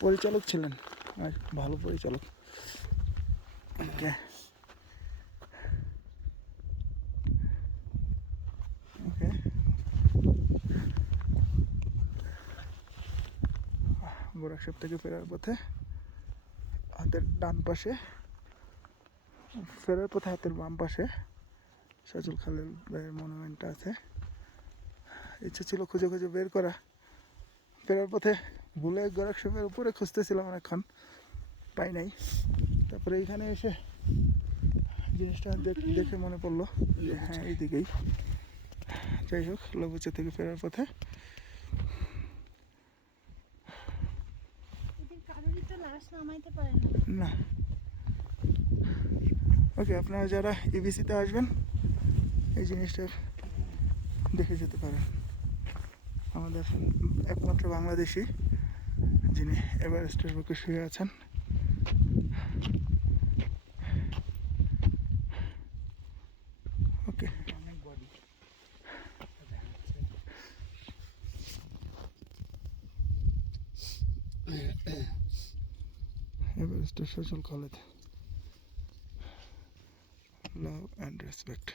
পরিচালক ছিলেন। আর ভালো পরিচালক। ওকে। ওকে। বরাকসাপ থেকে ফেরার পথে হাতের ডান পাশে, ফেরার পথে হাতের বাম পাশে সাজুল খালের ভাইয়ের মনুমেন্টটা আছে। ইচ্ছে ছিল খুঁজে খুঁজে বের করা। ফেরার পথে ভুলে গরাকসাপের উপরে খুঁজতেছিলাম অনেকক্ষণ পাই নাই। তারপরে এইখানে এসে জিনিসটা দেখ- মনে পড়ল যে হ্যাঁ এইদিকেই। যাই হোক লবুচা থেকে ফেরার পথে। না। ওকে আপনারা যারা ইবিসিতে আসবেন এই জিনিসটা দেখে যেতে পারেন। আমাদের একমাত্র বাংলাদেশি। যিনি এভারেস্টের বুকে শুয়ে আছেন। ওকে। এভারেস্টের সচল খালেদ লাভ অ্যান্ড রেসপেক্ট